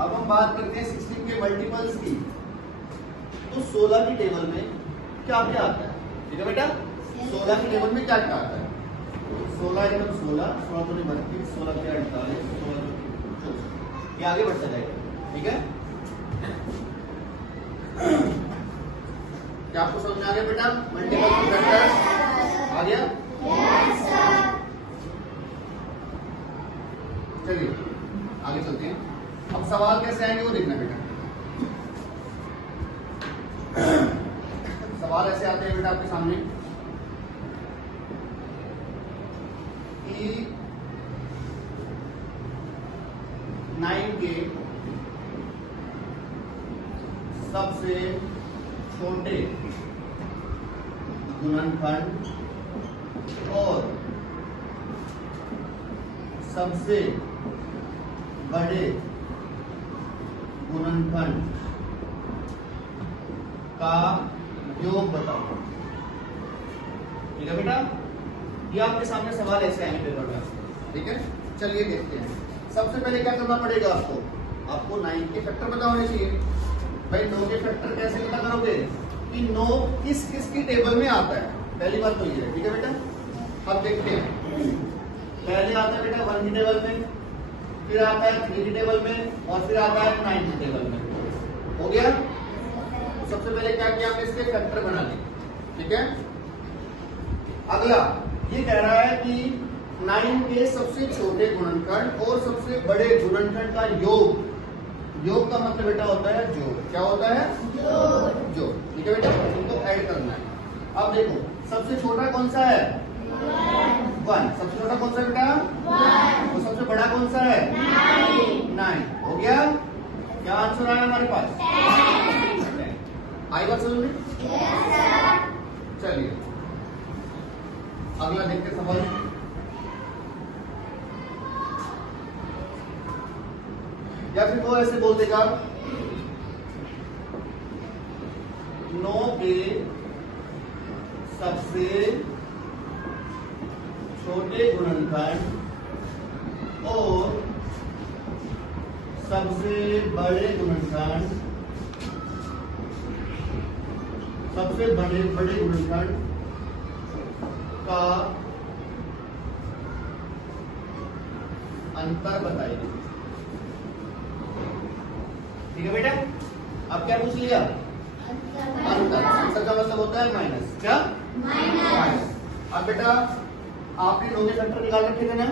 अब हम बात करते हैं 16 के मल्टीपल्स की। तो 16 की टेबल में क्या क्या आता है? ठीक है बेटा, 16 की टेबल में क्या क्या आता है? 16 एकदम 16, 16 तो 32, 16 के 48, 16 64, ये आगे बढ़ता जाएगा। ठीक है, क्या आपको समझ में आ गया बेटा? मल्टीपल फैक्टर्स आ गया? Yes sir. चलिए आगे चलते हैं। अब सवाल कैसे आएंगे वो देखना बेटा। सवाल ऐसे आते हैं बेटा आपके सामने कि 9 के सबसे छोटे गुणनखंड और सबसे बड़े गुणनखंड का योग बताओ। ठीक है बेटा, ये आपके सामने सवाल ऐसे आएंगे पेपर में। ठीक है, चलिए देखते हैं। सबसे पहले क्या करना पड़ेगा आपको? आपको 9 के फैक्टर पता होने चाहिए। भाई 9 के फैक्टर कैसे पता करोगे कि 9 किस किस की टेबल में आता है? पहली बात तो ये है। ठीक है बेटा, अब देखते हैं। पहले आता है बेटा 1 की टेबल में, फिर आता है 3 की टेबल में, और फिर आता है 9 की टेबल में। हो गया? तो सबसे पहले क्या किया हमने? इसके फैक्टर बना लिए। ठीक है, अगला ये कह रहा है कि 9 के सबसे छोटे गुणनखंड और सबसे बड़े गुणनखंड का योग। योग का मतलब बेटा होता है जोड़। क्या होता है? जोड़। ठीक है बेटा, इनको ऐड करना है। अब देखो सबसे छोटा कौन सा है? 1। सबसे छोटा कौन सा है बेटा? 1। तो सबसे बड़ा कौन सा है? 9। हो गया? क्या आंसर आया हमारे पास? 10। आई बात समझ में? चलिए अगला देखते सवाल। या फिर वो ऐसे बोल देगा 9 के सबसे छोटे गुणनखंड और सबसे बड़े गुणनखंड, सबसे बड़े गुणनखंड का अंतर बताइए। ठीक है बेटा, अब क्या पूछ लिया? अंतर। अंतर का मतलब होता है माइनस। क्या? माइनस। अब बेटा आपने 9 के फैक्टर निकाल रखे थे ना?